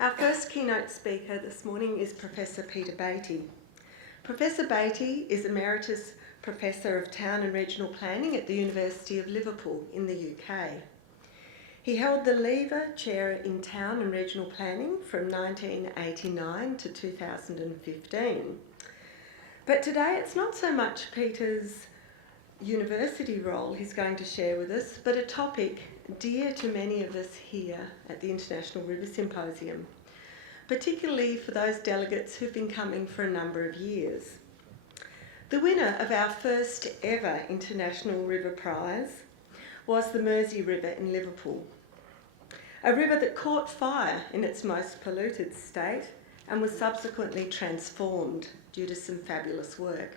Our first keynote speaker this morning is Professor Peter Batey. Professor Batey is Emeritus Professor of Town and Regional Planning at the University of Liverpool in the UK. He held the Lever Chair in Town and Regional Planning from 1989 to 2015. But today it's not so much Peter's university role he's going to share with us, but a topic dear to many of us here at the International Riversymposium, particularly for those delegates who've been coming for a number of years. The winner of our first ever International Riverprize was the Mersey River in Liverpool, a river that caught fire in its most polluted state and was subsequently transformed due to some fabulous work.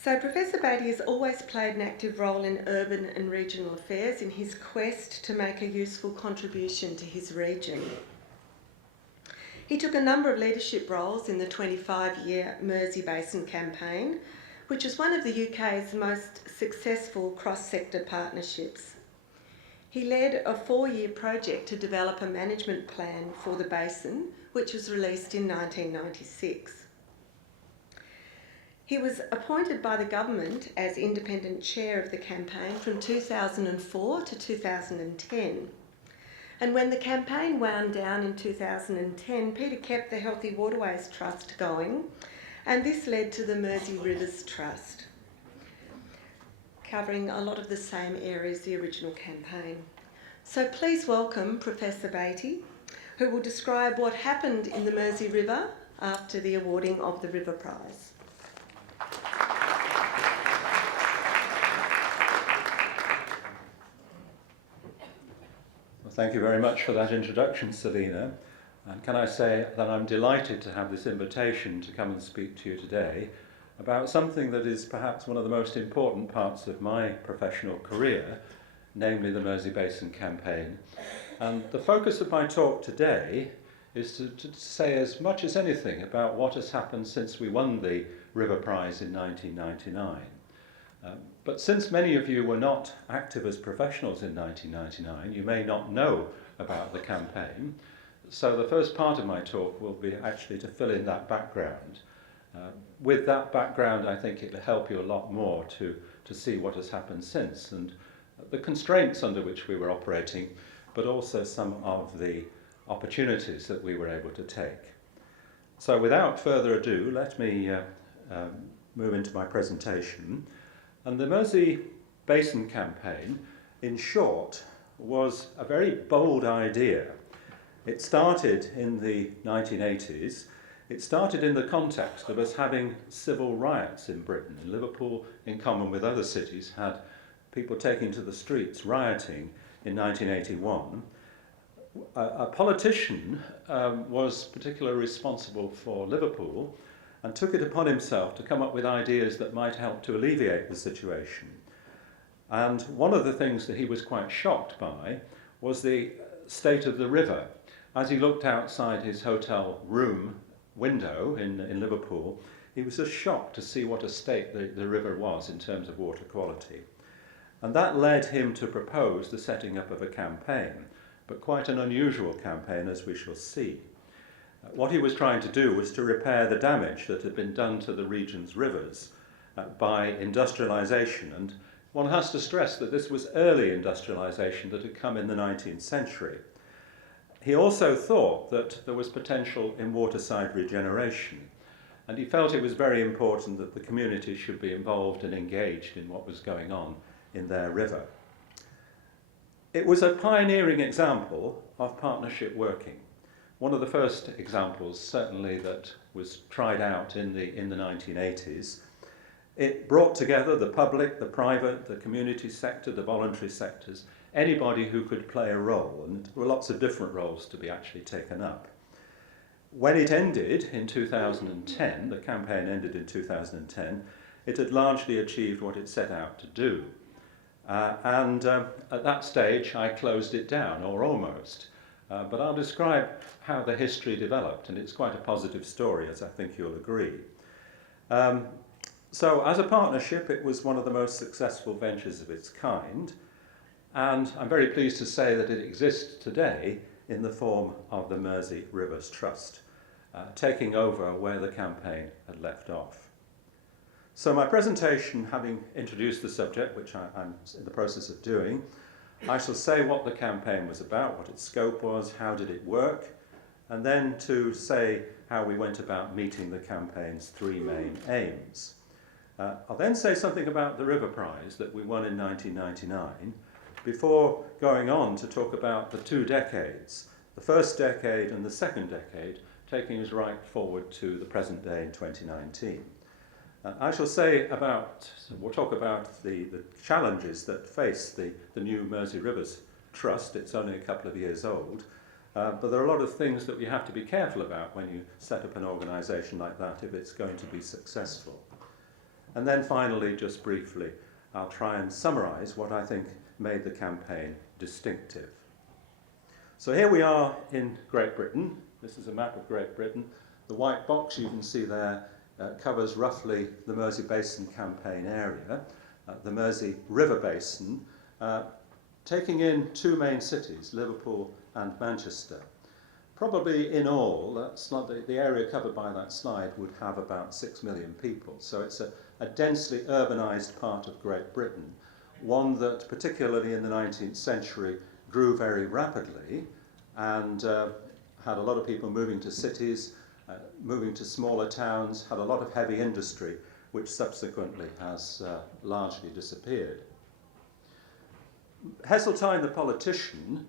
So Professor Batey has always played an active role in urban and regional affairs in his quest to make a useful contribution to his region. He took a number of leadership roles in the 25-year Mersey Basin campaign, which is one of the UK's most successful cross-sector partnerships. He led a 4-year project to develop a management plan for the basin, which was released in 1996. He was appointed by the government as independent chair of the campaign from 2004 to 2010. And when the campaign wound down in 2010, Peter kept the Healthy Waterways Trust going, and this led to the Mersey Rivers Trust, covering a lot of the same areas as the original campaign. So please welcome Professor Batey, who will describe what happened in the Mersey River after the awarding of the River Prize. Thank you very much for that introduction, Selina. And can I say that I'm delighted to have this invitation to come and speak to you today about something that is perhaps one of the most important parts of my professional career, namely the Mersey Basin campaign. And the focus of my talk today is to say as much as anything about what has happened since we won the River Prize in 1999. But since many of you were not active as professionals in 1999, you may not know about the campaign. So the first part of my talk will be actually to fill in that background. With that background, I think it'll help you a lot more to see what has happened since and the constraints under which we were operating, but also some of the opportunities that we were able to take. So without further ado, let me move into my presentation. And the Mersey Basin campaign, in short, was a very bold idea. It started in the 1980s. It started in the context of us having civil riots in Britain. And Liverpool, in common with other cities, had people taking to the streets rioting in 1981. A politician was particularly responsible for Liverpool and took it upon himself to come up with ideas that might help to alleviate the situation. And one of the things that he was quite shocked by was the state of the river. As he looked outside his hotel room window in Liverpool, he was just shocked to see what a state the river was in terms of water quality. And that led him to propose the setting up of a campaign, but quite an unusual campaign, as we shall see. What he was trying to do was to repair the damage that had been done to the region's rivers by industrialisation. And one has to stress that this was early industrialisation that had come in the 19th century. He also thought that there was potential in waterside regeneration, and he felt it was very important that the community should be involved and engaged in what was going on in their river. It was a pioneering example of partnership working. One of the first examples, certainly, that was tried out in the 1980s. It brought together the public, the private, the community sector, the voluntary sectors, anybody who could play a role, and there were lots of different roles to be actually taken up. When it ended in 2010, the campaign ended in 2010, it had largely achieved what it set out to do. And at that stage, I closed it down, or almost. But I'll describe how the history developed, and it's quite a positive story, as I think you'll agree. So as a partnership, it was one of the most successful ventures of its kind, and I'm very pleased to say that it exists today in the form of the Mersey Rivers Trust, taking over where the campaign had left off. So my presentation, having introduced the subject, which I'm in the process of doing, I shall say what the campaign was about, what its scope was, how did it work, and then to say how we went about meeting the campaign's three main aims. I'll then say something about the Riverprize that we won in 1999, before going on to talk about the two decades, the first decade and the second decade, taking us right forward to the present day in 2019. I shall we'll talk about the challenges that face the new Mersey Rivers Trust. It's only a couple of years old, but there are a lot of things that we have to be careful about when you set up an organisation like that if it's going to be successful. And then finally, just briefly, I'll try and summarise what I think made the campaign distinctive. So here we are in Great Britain. This is a map of Great Britain. The white box you can see there covers roughly the Mersey Basin campaign area, the Mersey River Basin, taking in two main cities, Liverpool and Manchester. Probably in all, the area covered by that slide would have about 6 million people. So it's a densely urbanised part of Great Britain, one that particularly in the 19th century grew very rapidly and had a lot of people moving to cities, moving to smaller towns, had a lot of heavy industry, which subsequently has largely disappeared. Heseltine, the politician,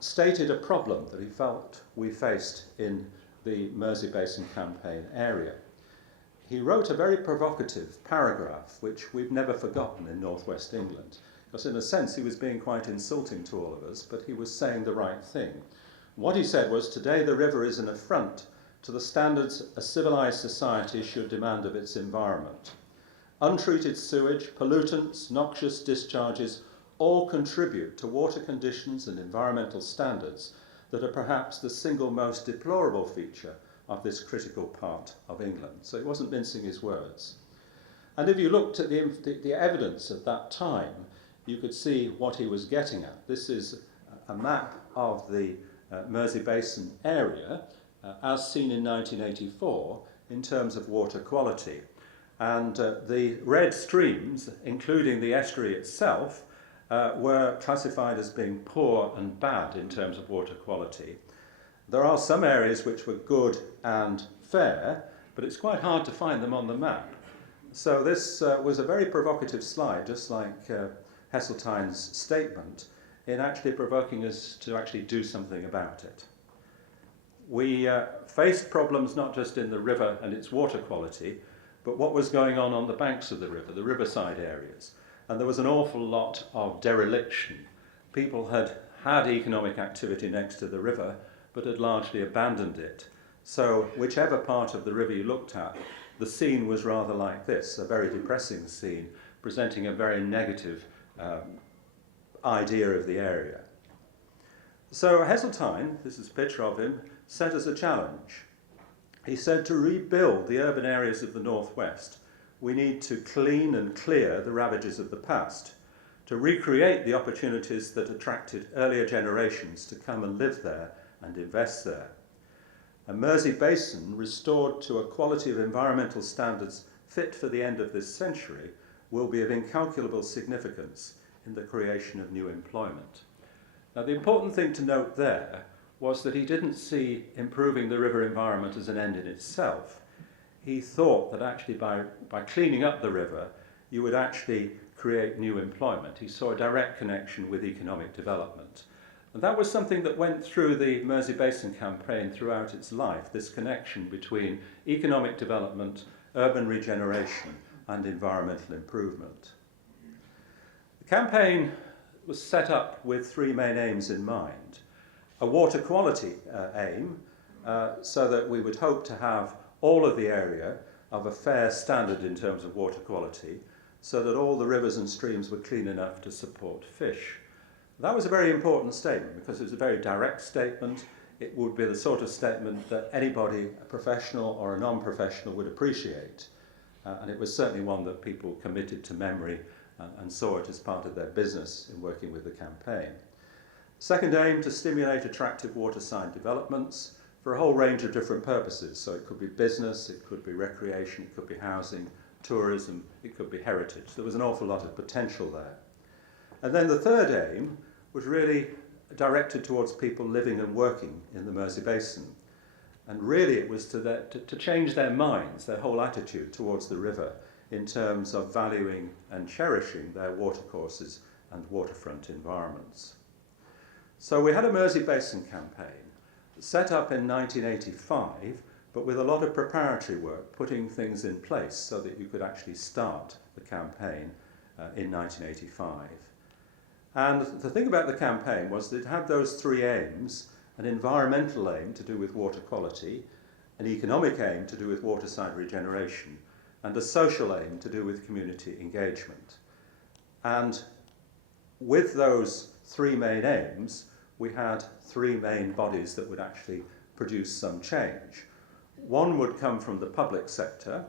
stated a problem that he felt we faced in the Mersey Basin campaign area. He wrote a very provocative paragraph, which we've never forgotten in northwest England, because in a sense he was being quite insulting to all of us, but he was saying the right thing. What he said was, today the river is an affront to the standards a civilised society should demand of its environment. Untreated sewage, pollutants, noxious discharges all contribute to water conditions and environmental standards that are perhaps the single most deplorable feature of this critical part of England. So he wasn't mincing his words. And if you looked at the evidence of that time, you could see what he was getting at. This is a map of the Mersey Basin area as seen in 1984 in terms of water quality. And the red streams, including the estuary itself, were classified as being poor and bad in terms of water quality. There are some areas which were good and fair, but it's quite hard to find them on the map. So this was a very provocative slide, just like Heseltine's statement, in actually provoking us to actually do something about it. We faced problems not just in the river and its water quality, but what was going on the banks of the river, the riverside areas. And there was an awful lot of dereliction. People had economic activity next to the river, but had largely abandoned it. So whichever part of the river you looked at, the scene was rather like this, a very depressing scene, presenting a very negative idea of the area. So Heseltine, this is a picture of him, set us a challenge. He said to rebuild the urban areas of the northwest, we need to clean and clear the ravages of the past, to recreate the opportunities that attracted earlier generations to come and live there and invest there. A Mersey Basin restored to a quality of environmental standards fit for the end of this century will be of incalculable significance in the creation of new employment. Now, the important thing to note there was that he didn't see improving the river environment as an end in itself. He thought that actually by cleaning up the river, you would actually create new employment. He saw a direct connection with economic development. And that was something that went through the Mersey Basin campaign throughout its life, this connection between economic development, urban regeneration, and environmental improvement. The campaign was set up with three main aims in mind. A water quality aim, so that we would hope to have all of the area of a fair standard in terms of water quality, so that all the rivers and streams were clean enough to support fish. That was a very important statement because it was a very direct statement. It would be the sort of statement that anybody, a professional or a non-professional, would appreciate. And it was certainly one that people committed to memory and saw it as part of their business in working with the campaign. Second aim, to stimulate attractive waterside developments for a whole range of different purposes. So it could be business, it could be recreation, it could be housing, tourism, it could be heritage. There was an awful lot of potential there. And then the third aim was really directed towards people living and working in the Mersey Basin. And really it was to change their minds, their whole attitude towards the river in terms of valuing and cherishing their watercourses and waterfront environments. So we had a Mersey Basin campaign set up in 1985, but with a lot of preparatory work, putting things in place so that you could actually start the campaign in 1985. And the thing about the campaign was that it had those three aims: an environmental aim to do with water quality, an economic aim to do with waterside regeneration, and a social aim to do with community engagement. And with those three main aims, we had three main bodies that would actually produce some change. One would come from the public sector,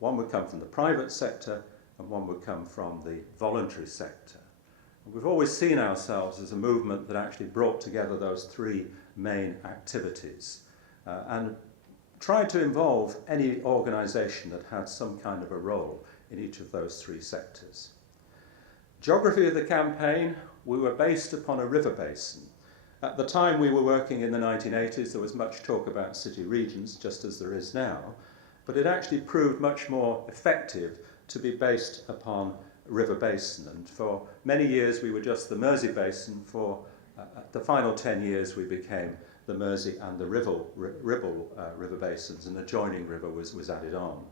one would come from the private sector, and one would come from the voluntary sector. And we've always seen ourselves as a movement that actually brought together those three main activities and tried to involve any organisation that had some kind of a role in each of those three sectors. Geography of the campaign, we were based upon a river basin. At the time we were working in the 1980s, there was much talk about city regions, just as there is now, but it actually proved much more effective to be based upon river basin. And for many years we were just the Mersey Basin. For the final 10 years we became the Mersey and the Ribble river basins, and the adjoining river was added on.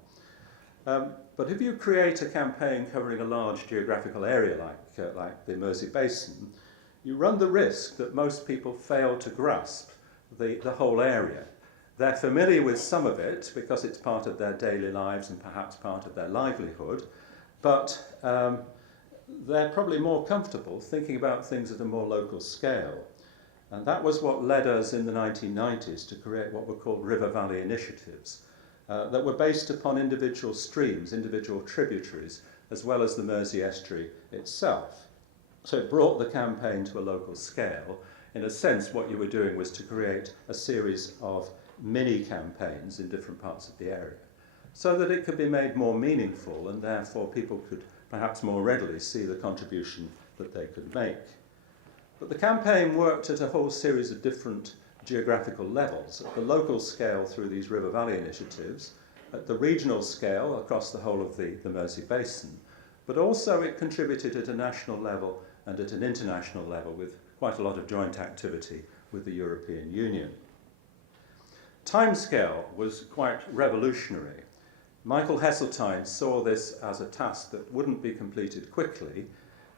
But if you create a campaign covering a large geographical area like the Mersey Basin, you run the risk that most people fail to grasp the whole area. They're familiar with some of it because it's part of their daily lives and perhaps part of their livelihood, but they're probably more comfortable thinking about things at a more local scale. And that was what led us in the 1990s to create what were called river valley initiatives that were based upon individual streams, individual tributaries, as well as the Mersey estuary itself. So it brought the campaign to a local scale. In a sense, what you were doing was to create a series of mini campaigns in different parts of the area, so that it could be made more meaningful, and therefore people could perhaps more readily see the contribution that they could make. But the campaign worked at a whole series of different geographical levels: at the local scale through these river valley initiatives, at the regional scale across the whole of the Mersey Basin, but also it contributed at a national level and at an international level with quite a lot of joint activity with the European Union. Timescale was quite revolutionary. Michael Heseltine saw this as a task that wouldn't be completed quickly.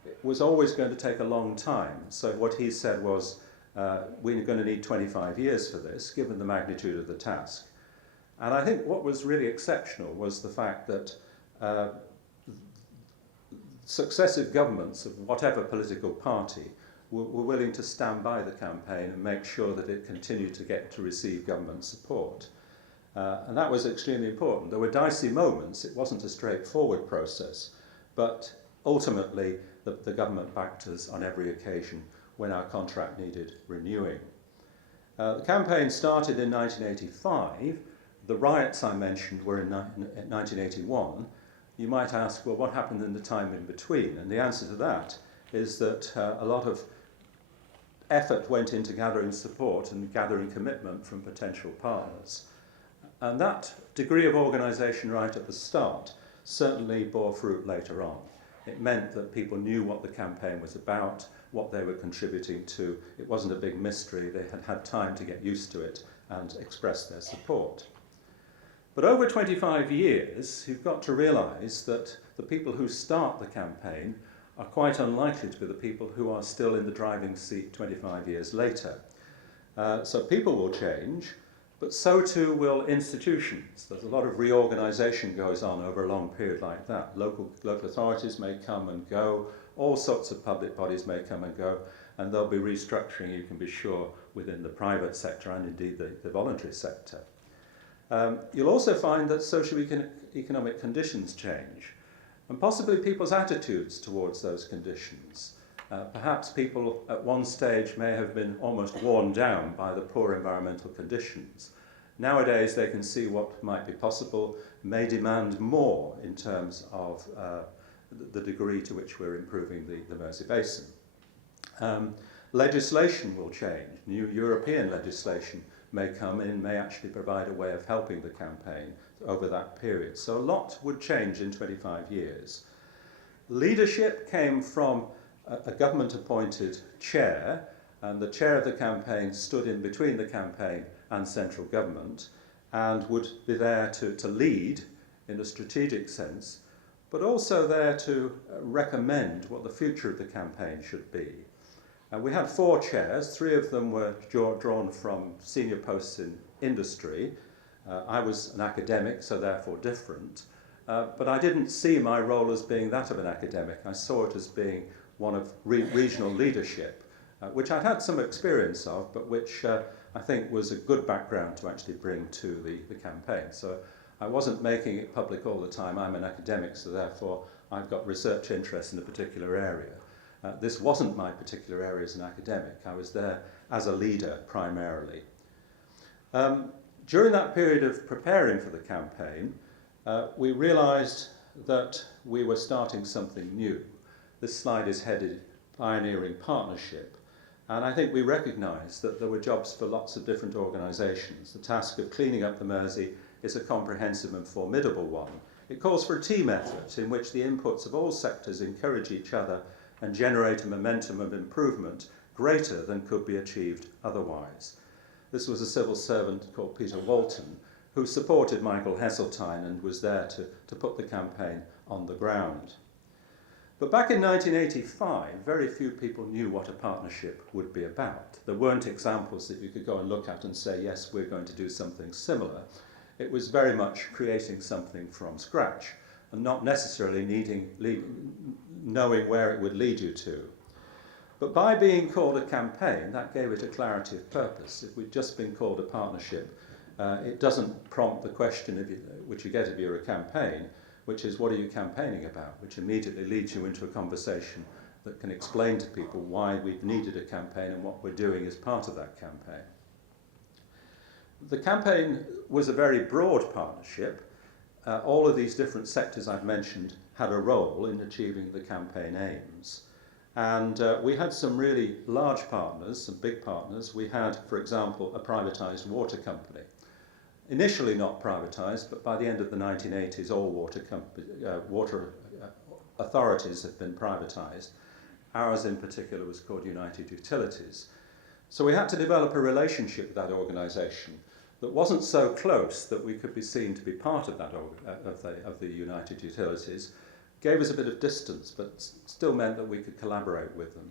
It was always going to take a long time. So what he said was, we're going to need 25 years for this, given the magnitude of the task. And I think what was really exceptional was the fact that successive governments of whatever political party were willing to stand by the campaign and make sure that it continued to receive government support. And that was extremely important. There were dicey moments. It wasn't a straightforward process, but ultimately the government backed us on every occasion when our contract needed renewing. The campaign started in 1985. The riots I mentioned were in 1981. You might ask, well, what happened in the time in between? And the answer to that is that a lot of effort went into gathering support and gathering commitment from potential partners. And that degree of organisation right at the start certainly bore fruit later on. It meant that people knew what the campaign was about, what they were contributing to. It wasn't a big mystery. They had had time to get used to it and express their support. But over 25 years, you've got to realise that the people who start the campaign are quite unlikely to be the people who are still in the driving seat 25 years later. So people will change, but so too will institutions. There's a lot of reorganisation goes on over a long period like that. Local authorities may come and go, all sorts of public bodies may come and go, and there'll be restructuring, you can be sure, within the private sector and indeed the voluntary sector. You'll also find that socio-economic conditions change, and possibly people's attitudes towards those conditions. Perhaps people at one stage may have been almost worn down by the poor environmental conditions. Nowadays they can see what might be possible, may demand more in terms of the degree to which we're improving the Mersey Basin. Legislation will change. New European legislation may come in, may actually provide a way of helping the campaign over that period. So a lot would change in 25 years. Leadership came from a government-appointed chair, and the chair of the campaign stood in between the campaign and central government and would be there to lead in a strategic sense, but also there to recommend what the future of the campaign should be. We had 4 chairs, 3 of them were drawn from senior posts in industry. I was an academic, so therefore different, but I didn't see my role as being that of an academic. I saw it as being one of regional leadership, which I'd had some experience of, but which I think was a good background to actually bring to the campaign. So I wasn't making it public all the time. I'm an academic, so therefore I've got research interests in a particular area. This wasn't my particular area as an academic. I was there as a leader primarily. During that period of preparing for the campaign, we realised that we were starting something new. This slide is headed Pioneering Partnership, and I think we recognised that there were jobs for lots of different organisations. The task of cleaning up the Mersey is a comprehensive and formidable one. It calls for a team effort in which the inputs of all sectors encourage each other and generate a momentum of improvement greater than could be achieved otherwise. This was a civil servant called Peter Walton who supported Michael Heseltine and was there to put the campaign on the ground. But back in 1985, very few people knew what a partnership would be about. There weren't examples that you could go and look at and say, yes, we're going to do something similar. It was very much creating something from scratch and not necessarily knowing where it would lead you to. But by being called a campaign, that gave it a clarity of purpose. If we'd just been called a partnership, it doesn't prompt the question which you get if you're a campaign, which is, what are you campaigning about? Which immediately leads you into a conversation that can explain to people why we've needed a campaign and what we're doing as part of that campaign. The campaign was a very broad partnership. All of these different sectors I've mentioned had a role in achieving the campaign aims. And we had some really large partners, some big partners. We had, for example, a privatised water company. Initially not privatised, but by the end of the 1980s, all water authorities had been privatised. Ours in particular was called United Utilities. So we had to develop a relationship with that organisation that wasn't so close that we could be seen to be part of that of the United Utilities, gave us a bit of distance, but still meant that we could collaborate with them.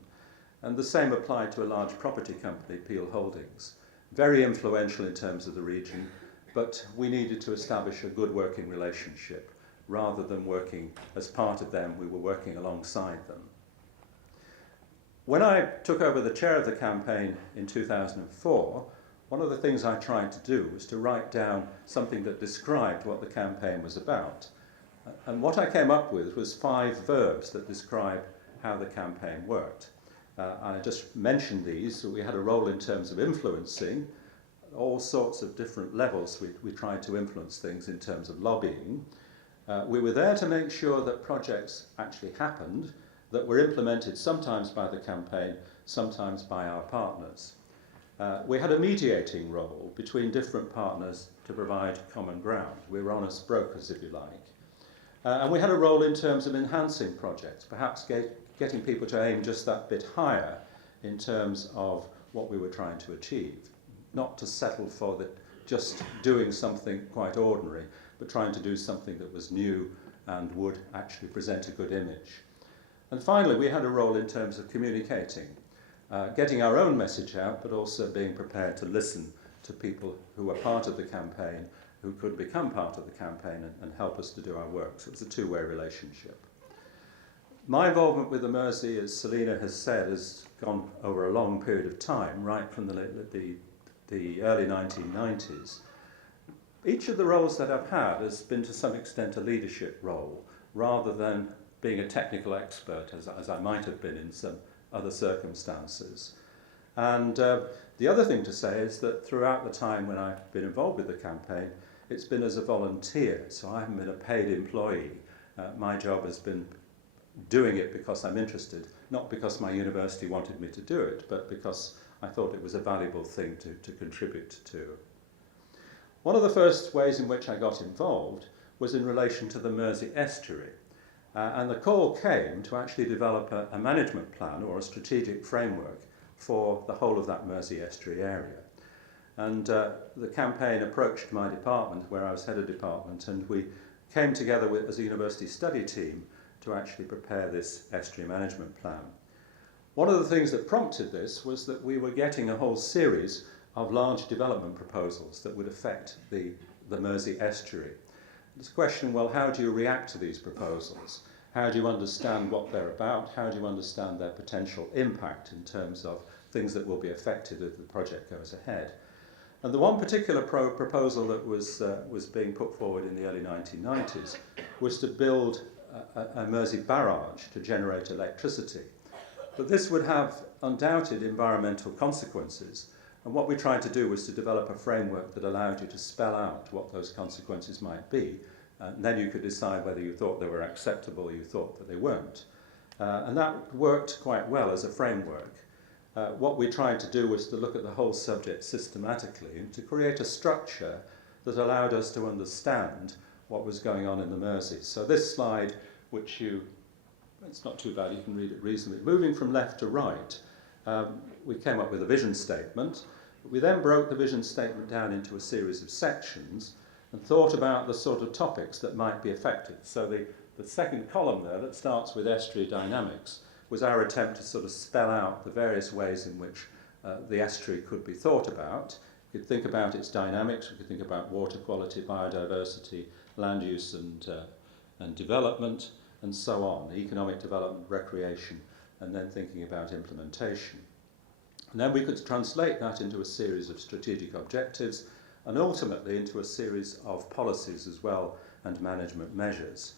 And the same applied to a large property company, Peel Holdings, very influential in terms of the region, but we needed to establish a good working relationship. Rather than working as part of them, we were working alongside them. When I took over the chair of the campaign in 2004, one of the things I tried to do was to write down something that described what the campaign was about. And what I came up with was 5 verbs that describe how the campaign worked. I just mentioned these. So we had a role in terms of influencing, all sorts of different levels. We tried to influence things in terms of lobbying. We were there to make sure that projects actually happened, that were implemented sometimes by the campaign, sometimes by our partners. We had a mediating role between different partners to provide common ground. We were honest brokers, if you like. And we had a role in terms of enhancing projects, perhaps getting people to aim just that bit higher in terms of what we were trying to achieve. Not to settle for just doing something quite ordinary, but trying to do something that was new and would actually present a good image. And finally, we had a role in terms of communicating, getting our own message out, but also being prepared to listen to people who were part of the campaign, who could become part of the campaign and help us to do our work. So it was a two-way relationship. My involvement with the Mersey, as Selina has said, has gone over a long period of time, right from the early 1990s. Each of the roles that I've had has been to some extent a leadership role, rather than being a technical expert, as I might have been in some other circumstances. And the other thing to say is that throughout the time when I've been involved with the campaign, it's been as a volunteer, so I haven't been a paid employee. My job has been doing it because I'm interested, not because my university wanted me to do it, but because I thought it was a valuable thing to contribute to. One of the first ways in which I got involved was in relation to the Mersey estuary. And the call came to actually develop a management plan or a strategic framework for the whole of that Mersey estuary area. And the campaign approached my department, where I was head of department, and we came together as a university study team to actually prepare this estuary management plan. One of the things that prompted this was that we were getting a whole series of large development proposals that would affect the Mersey estuary. There's a question, well, how do you react to these proposals? How do you understand what they're about? How do you understand their potential impact in terms of things that will be affected if the project goes ahead? And the one particular proposal that was being put forward in the early 1990s was to build a Mersey barrage to generate electricity. But this would have undoubted environmental consequences, and what we tried to do was to develop a framework that allowed you to spell out what those consequences might be, and then you could decide whether you thought they were acceptable or you thought that they weren't. And that worked quite well as a framework. What we tried to do was to look at the whole subject systematically and to create a structure that allowed us to understand what was going on in the Mersey. So this slide, which it's not too bad, you can read it reasonably. Moving from left to right, we came up with a vision statement. We then broke the vision statement down into a series of sections and thought about the sort of topics that might be affected. So the second column there that starts with estuary dynamics was our attempt to sort of spell out the various ways in which the estuary could be thought about. We could think about its dynamics, we could think about water quality, biodiversity, land use and development, and so on, economic development, recreation, and then thinking about implementation. And then we could translate that into a series of strategic objectives and ultimately into a series of policies as well and management measures.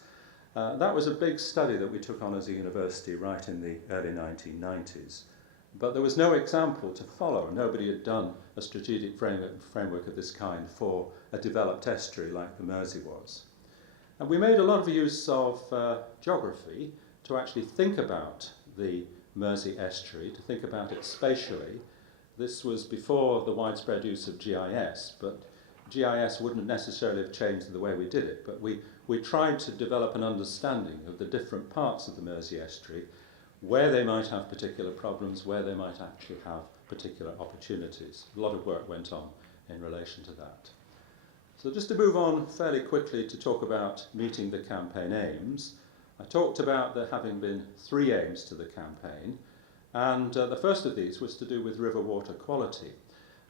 That was a big study that we took on as a university right in the early 1990s. But there was no example to follow. Nobody had done a strategic framework of this kind for a developed estuary like the Mersey was. And we made a lot of use of geography to actually think about the Mersey estuary, to think about it spatially. This was before the widespread use of GIS, but GIS wouldn't necessarily have changed the way we did it, but we tried to develop an understanding of the different parts of the Mersey estuary, where they might have particular problems, where they might actually have particular opportunities. A lot of work went on in relation to that. So just to move on fairly quickly to talk about meeting the campaign aims, I talked about there having been 3 aims to the campaign, and the first of these was to do with river water quality.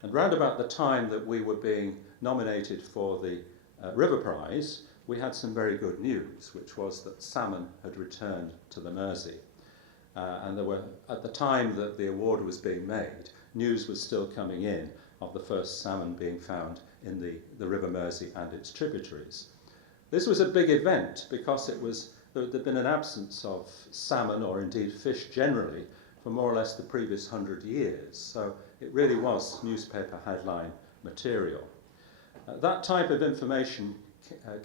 And round about the time that we were being nominated for the Riverprize, we had some very good news, which was that salmon had returned to the Mersey. And there were, at the time that the award was being made, news was still coming in of the first salmon being found in the River Mersey and its tributaries. This was a big event because there had been an absence of salmon, or indeed fish generally, for more or less the previous 100 years. So it really was newspaper headline material. That type of information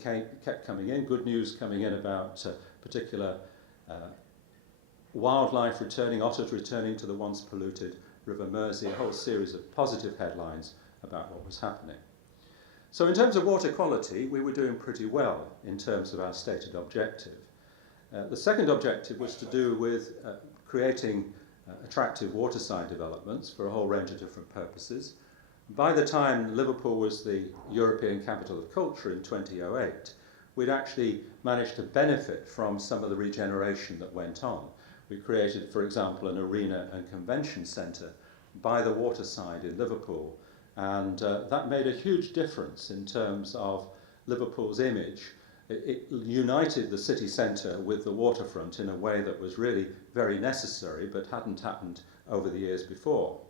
kept coming in, good news coming in about particular wildlife returning, otters returning to the once polluted River Mersey, a whole series of positive headlines about what was happening. So in terms of water quality, we were doing pretty well in terms of our stated objective. The second objective was to do with creating attractive waterside developments for a whole range of different purposes. By the time Liverpool was the European Capital of Culture in 2008, we'd actually managed to benefit from some of the regeneration that went on. We created, for example, an arena and convention centre by the waterside in Liverpool, and that made a huge difference in terms of Liverpool's image. It united the city centre with the waterfront in a way that was really very necessary but hadn't happened over the years before.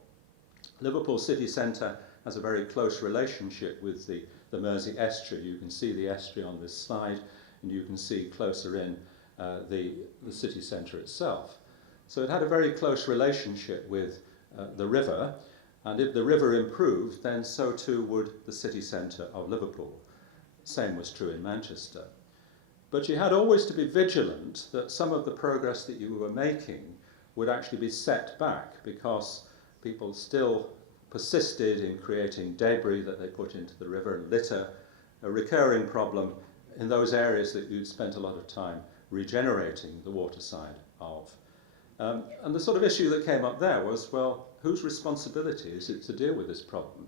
Liverpool city centre has a very close relationship with the Mersey estuary. You can see the estuary on this slide, and you can see closer in the city centre itself. So it had a very close relationship with the river, and if the river improved, then so too would the city centre of Liverpool. Same was true in Manchester. But you had always to be vigilant that some of the progress that you were making would actually be set back, because people still persisted in creating debris that they put into the river and litter, a recurring problem in those areas that you'd spent a lot of time regenerating the water side of. And the sort of issue that came up there was, well, whose responsibility is it to deal with this problem?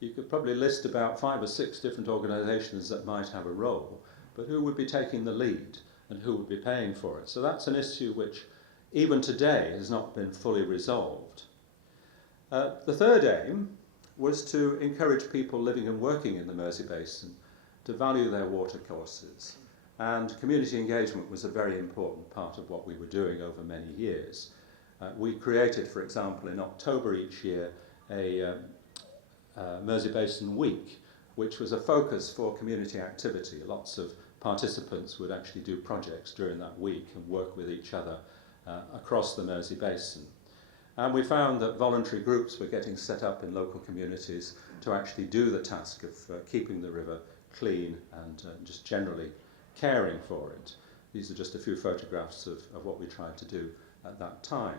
You could probably list about 5 or 6 different organisations that might have a role, but who would be taking the lead and who would be paying for it? So that's an issue which, even today, has not been fully resolved. The third aim was to encourage people living and working in the Mersey Basin to value their water courses. And community engagement was a very important part of what we were doing over many years. We created, for example, in October each year, a Mersey Basin Week, which was a focus for community activity. Lots of participants would actually do projects during that week and work with each other across the Mersey Basin. And we found that voluntary groups were getting set up in local communities to actually do the task of keeping the river clean and just generally caring for it. These are just a few photographs of what we tried to do at that time.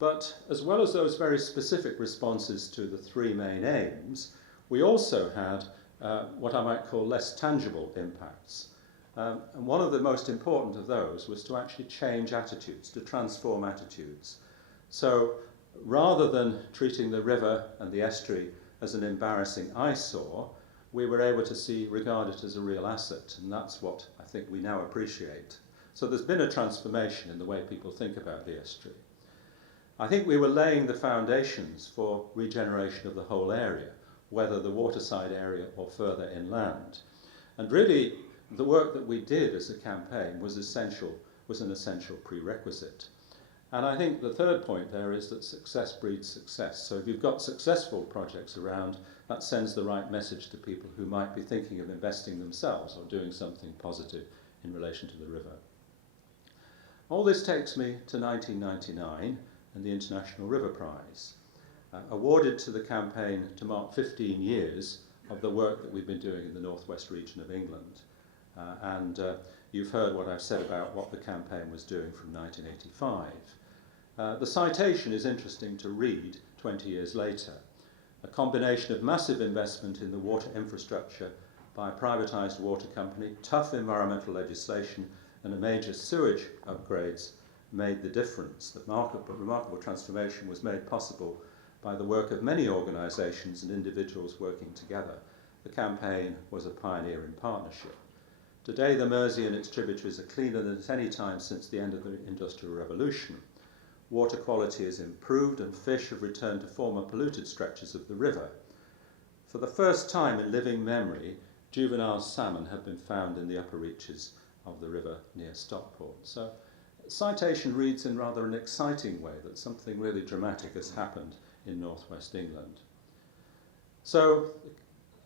But as well as those very specific responses to the 3 main aims, we also had what I might call less tangible impacts. And one of the most important of those was to actually change attitudes, to transform attitudes. So rather than treating the river and the estuary as an embarrassing eyesore, we were able to regard it as a real asset, and that's what I think we now appreciate. So there's been a transformation in the way people think about the estuary. I think we were laying the foundations for regeneration of the whole area, whether the waterside area or further inland. And really, the work that we did as a campaign was an essential prerequisite. And I think the third point there is that success breeds success. So if you've got successful projects around, that sends the right message to people who might be thinking of investing themselves or doing something positive in relation to the river. All this takes me to 1999 and the International Riverprize, awarded to the campaign to mark 15 years of the work that we've been doing in the northwest region of England. You've heard what I've said about what the campaign was doing from 1985. The citation is interesting to read 20 years later. A combination of massive investment in the water infrastructure by a privatised water company, tough environmental legislation, and a major sewage upgrades made the difference. The remarkable transformation was made possible by the work of many organisations and individuals working together. The campaign was a pioneer in partnership. Today, the Mersey and its tributaries are cleaner than at any time since the end of the Industrial Revolution. Water quality has improved and fish have returned to former polluted stretches of the river. For the first time in living memory, juvenile salmon have been found in the upper reaches of the river near Stockport. So, citation reads in rather an exciting way that something really dramatic has happened in northwest England. So,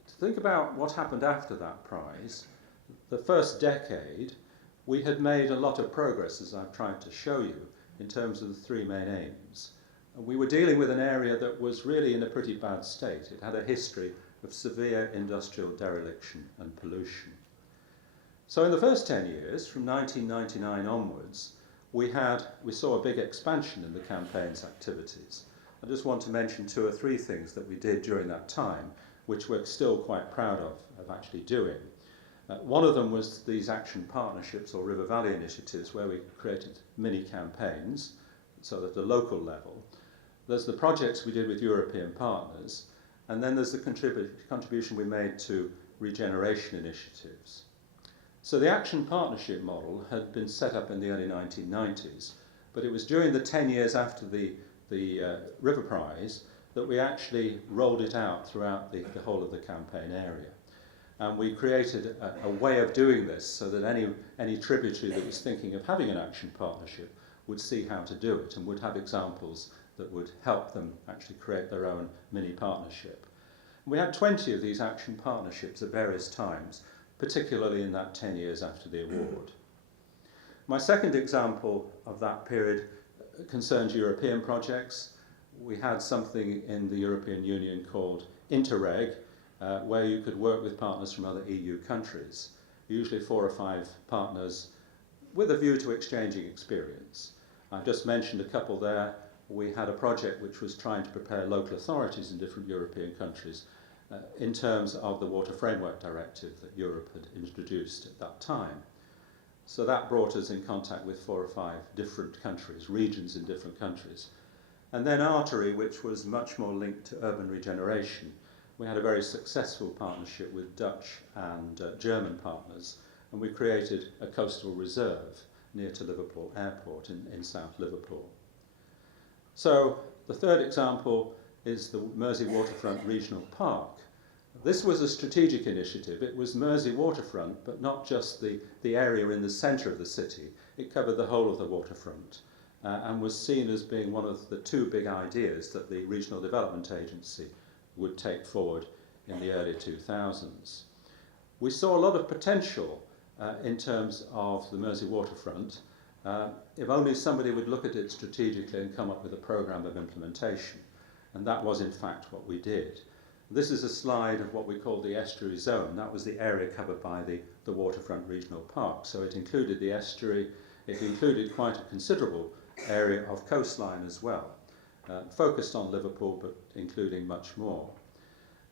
to think about what happened after that prize, the first decade, we had made a lot of progress, as I've tried to show you, in terms of the 3 main aims. And we were dealing with an area that was really in a pretty bad state. It had a history of severe industrial dereliction and pollution. So in the first 10 years, from 1999 onwards, we saw a big expansion in the campaign's activities. I just want to mention 2 or 3 things that we did during that time, which we're still quite proud of actually doing. One of them was these action partnerships or River Valley initiatives where we created mini campaigns, so at the local level. There's the projects we did with European partners, and then there's the contribution we made to regeneration initiatives. So the action partnership model had been set up in the early 1990s, but it was during the 10 years after the Riverprize that we actually rolled it out throughout the whole of the campaign area. And we created a way of doing this so that any tributary that was thinking of having an action partnership would see how to do it and would have examples that would help them actually create their own mini partnership. And we had 20 of these action partnerships at various times, particularly in that 10 years after the award. My second example of that period concerned European projects. We had something in the European Union called Interreg, where you could work with partners from other EU countries, usually 4 or 5 partners with a view to exchanging experience. I've just mentioned a couple there. We had a project which was trying to prepare local authorities in different European countries in terms of the Water Framework Directive that Europe had introduced at that time. So that brought us in contact with 4 or 5 different countries, regions in different countries. And then Artery, which was much more linked to urban regeneration. We had a very successful partnership with Dutch and German partners, and we created a coastal reserve near to Liverpool Airport in South Liverpool. So the third example is the Mersey Waterfront Regional Park. This was a strategic initiative. It was Mersey waterfront, but not just the area in the centre of the city. It covered the whole of the waterfront and was seen as being one of the 2 big ideas that the Regional Development Agency would take forward in the early 2000s. We saw a lot of potential in terms of the Mersey waterfront, if only somebody would look at it strategically and come up with a programme of implementation. And that was in fact what we did. This is a slide of what we call the estuary zone. That was the area covered by the Waterfront Regional Park. So it included the estuary, it included quite a considerable area of coastline as well, focused on Liverpool but including much more.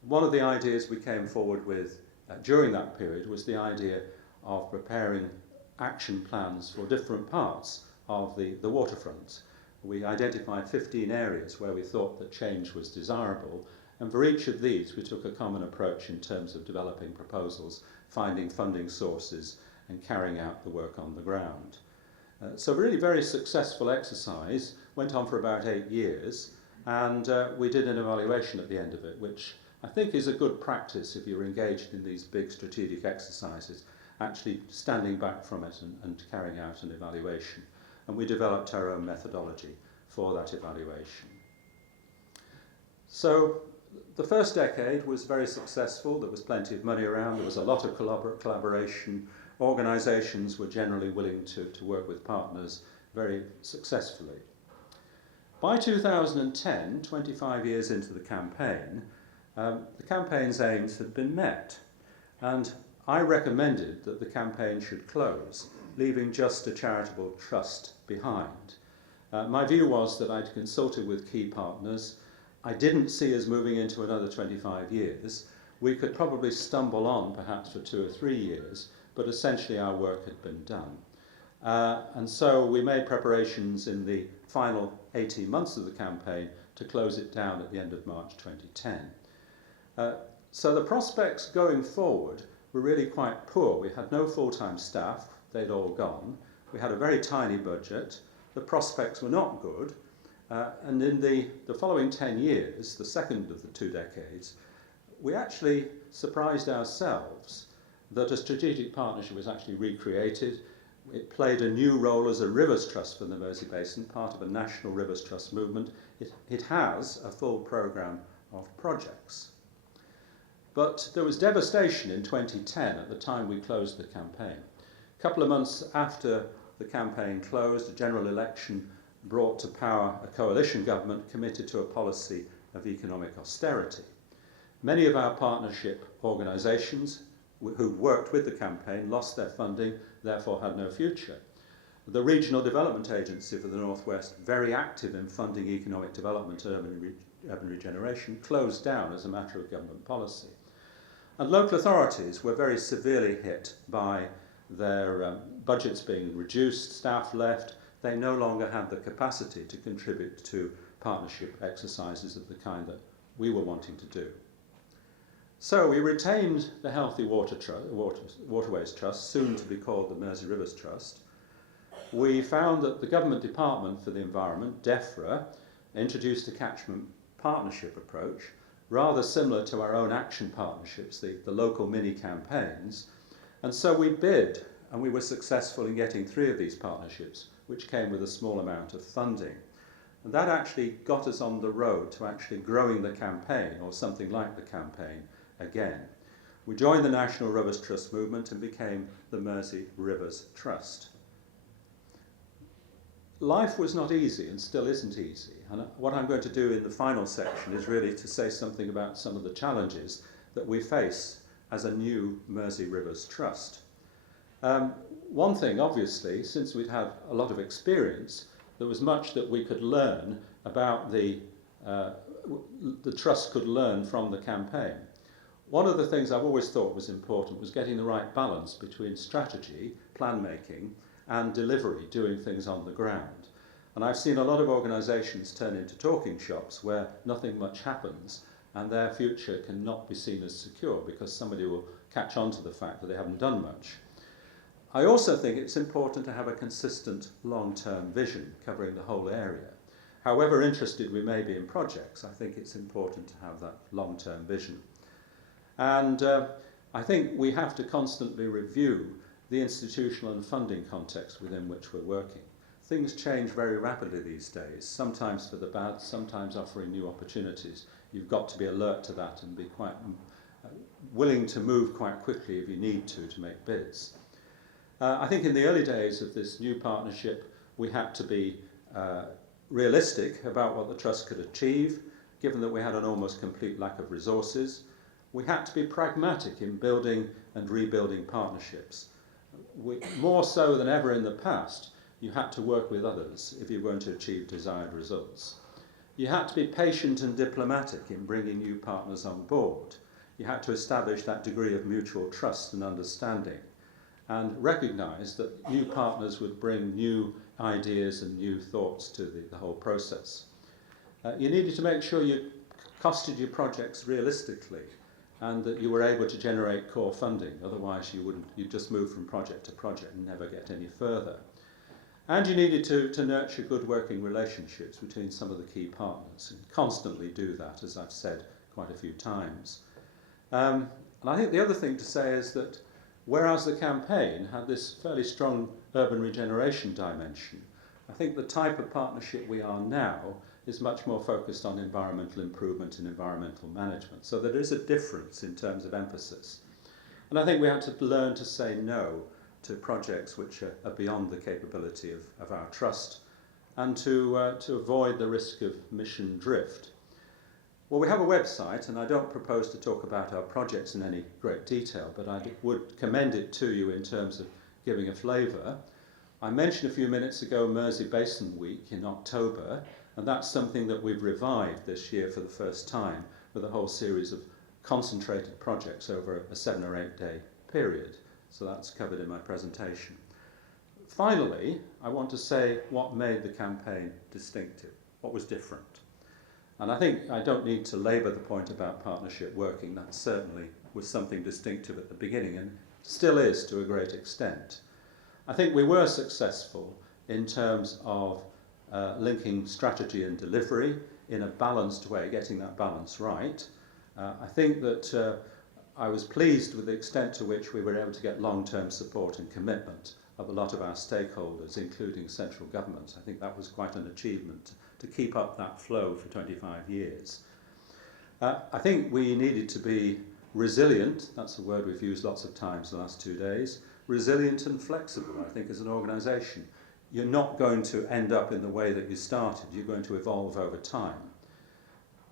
One of the ideas we came forward with during that period was the idea of preparing action plans for different parts of the waterfront. We identified 15 areas where we thought that change was desirable, and for each of these we took a common approach in terms of developing proposals, finding funding sources and carrying out the work on the ground. So a really very successful exercise, went on for about 8 years, and we did an evaluation at the end of it, which I think is a good practice if you're engaged in these big strategic exercises, actually standing back from it and carrying out an evaluation. And we developed our own methodology for that evaluation. So the first decade was very successful. There was plenty of money around. There was a lot of collaboration. Organisations were generally willing to work with partners very successfully. By 2010, 25 years into the campaign's aims had been met. And I recommended that the campaign should close, leaving just a charitable trust behind. My view was that I'd consulted with key partners. I didn't see us moving into another 25 years. We could probably stumble on perhaps for 2 or 3 years, but essentially our work had been done. And so we made preparations in the final 18 months of the campaign to close it down at the end of March 2010. So the prospects going forward were really quite poor. We had no full-time staff, they'd all gone. We had a very tiny budget, the prospects were not good, and in the following 10 years, the second of the 2 decades, we actually surprised ourselves that a strategic partnership was actually recreated. It played a new role as a rivers trust for the Mersey Basin, part of a national rivers trust movement. It has a full programme of projects. But there was devastation in 2010 at the time we closed the campaign. A couple of months after the campaign closed, a general election brought to power a coalition government committed to a policy of economic austerity. Many of our partnership organisations who worked with the campaign lost their funding, therefore had no future. The Regional Development Agency for the North West, very active in funding economic development and urban regeneration, closed down as a matter of government policy. And local authorities were very severely hit by their budgets being reduced, staff left. They no longer had the capacity to contribute to partnership exercises of the kind that we were wanting to do. So we retained the Healthy Waterways Trust, soon to be called the Mersey Rivers Trust. We found that the Government Department for the Environment, DEFRA, introduced a catchment partnership approach, rather similar to our own action partnerships, the local mini campaigns. And so we bid, and we were successful in getting 3 of these partnerships, which came with a small amount of funding. And that actually got us on the road to actually growing the campaign, or something like the campaign, again. We joined the National Rivers Trust movement and became the Mersey Rivers Trust. life was not easy and still isn't easy. And what I'm going to do in the final section is really to say something about some of the challenges that we face as a new Mersey Rivers Trust. One thing, obviously, since we'd had a lot of experience, there was much that we could learn about the Trust could learn from the campaign. One of the things I've always thought was important was getting the right balance between strategy, plan making, and delivery, doing things on the ground. And I've seen a lot of organisations turn into talking shops where nothing much happens and their future cannot be seen as secure because somebody will catch on to the fact that they haven't done much. I also think it's important to have a consistent long-term vision covering the whole area. However interested we may be in projects, I think it's important to have that long-term vision. And I think we have to constantly review the institutional and funding context within which we're working. Things change very rapidly these days, sometimes for the bad, sometimes offering new opportunities. You've got to be alert to that and be quite willing to move quite quickly if you need to make bids. I think in the early days of this new partnership, we had to be realistic about what the Trust could achieve, given that we had an almost complete lack of resources. We had to be pragmatic in building and rebuilding partnerships. More so than ever in the past, you had to work with others if you were going to achieve desired results. You had to be patient and diplomatic in bringing new partners on board. You had to establish that degree of mutual trust and understanding and recognise that new partners would bring new ideas and new thoughts to the whole process. You needed to make sure you costed your projects realistically and that you were able to generate core funding, otherwise you'd just move from project to project and never get any further. And you needed to nurture good working relationships between some of the key partners and constantly do that, as I've said quite a few times. And I think the other thing to say is that whereas the campaign had this fairly strong urban regeneration dimension, I think the type of partnership we are now is much more focused on environmental improvement and environmental management. So there is a difference in terms of emphasis. And I think we had to learn to say no to projects which are beyond the capability of our trust and to avoid the risk of mission drift. Well, we have a website, and I don't propose to talk about our projects in any great detail, but I would commend it to you in terms of giving a flavour. I mentioned a few minutes ago Mersey Basin Week in October, and that's something that we've revived this year for the first time with a whole series of concentrated projects over a 7 or 8 day period. So that's covered in my presentation. Finally, I want to say what made the campaign distinctive, what was different. And I think I don't need to labour the point about partnership working. That certainly was something distinctive at the beginning and still is to a great extent. I think we were successful in terms of linking strategy and delivery in a balanced way, getting that balance right. I think that I was pleased with the extent to which we were able to get long-term support and commitment of a lot of our stakeholders, including central government. I think that was quite an achievement to keep up that flow for 25 years. I think we needed to be resilient. That's a word we've used lots of times the last 2 days. Resilient and flexible, I think, as an organisation. You're not going to end up in the way that you started. You're going to evolve over time.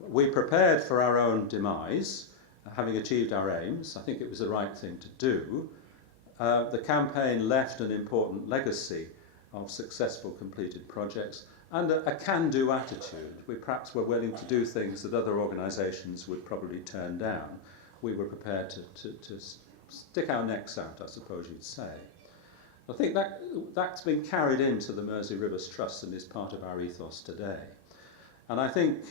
We prepared for our own demise, having achieved our aims. I think it was the right thing to do. The campaign left an important legacy of successful completed projects and a can-do attitude. We perhaps were willing to do things that other organisations would probably turn down. We were prepared to stick our necks out, I suppose you'd say. I think that's been carried into the Mersey Rivers Trust and is part of our ethos today. And I think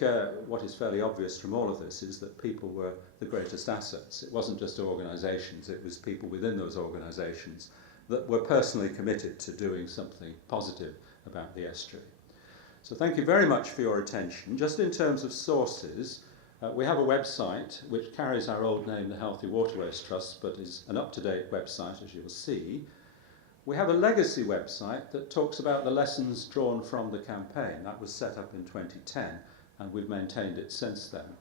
what is fairly obvious from all of this is that people were the greatest assets. It wasn't just organisations, it was people within those organisations that were personally committed to doing something positive about the estuary. So thank you very much for your attention. Just in terms of sources, we have a website which carries our old name, the Healthy Waterways Trust, but is an up-to-date website, as you will see. We have a legacy website that talks about the lessons drawn from the campaign. That was set up in 2010, and we've maintained it since then.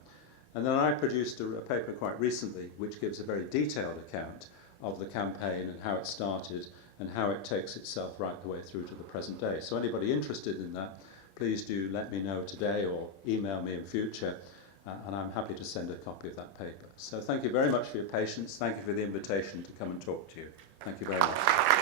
And then I produced a paper quite recently which gives a very detailed account of the campaign and how it started and how it takes itself right the way through to the present day. So anybody interested in that, please do let me know today or email me in future, and I'm happy to send a copy of that paper. So thank you very much for your patience. Thank you for the invitation to come and talk to you. Thank you very much.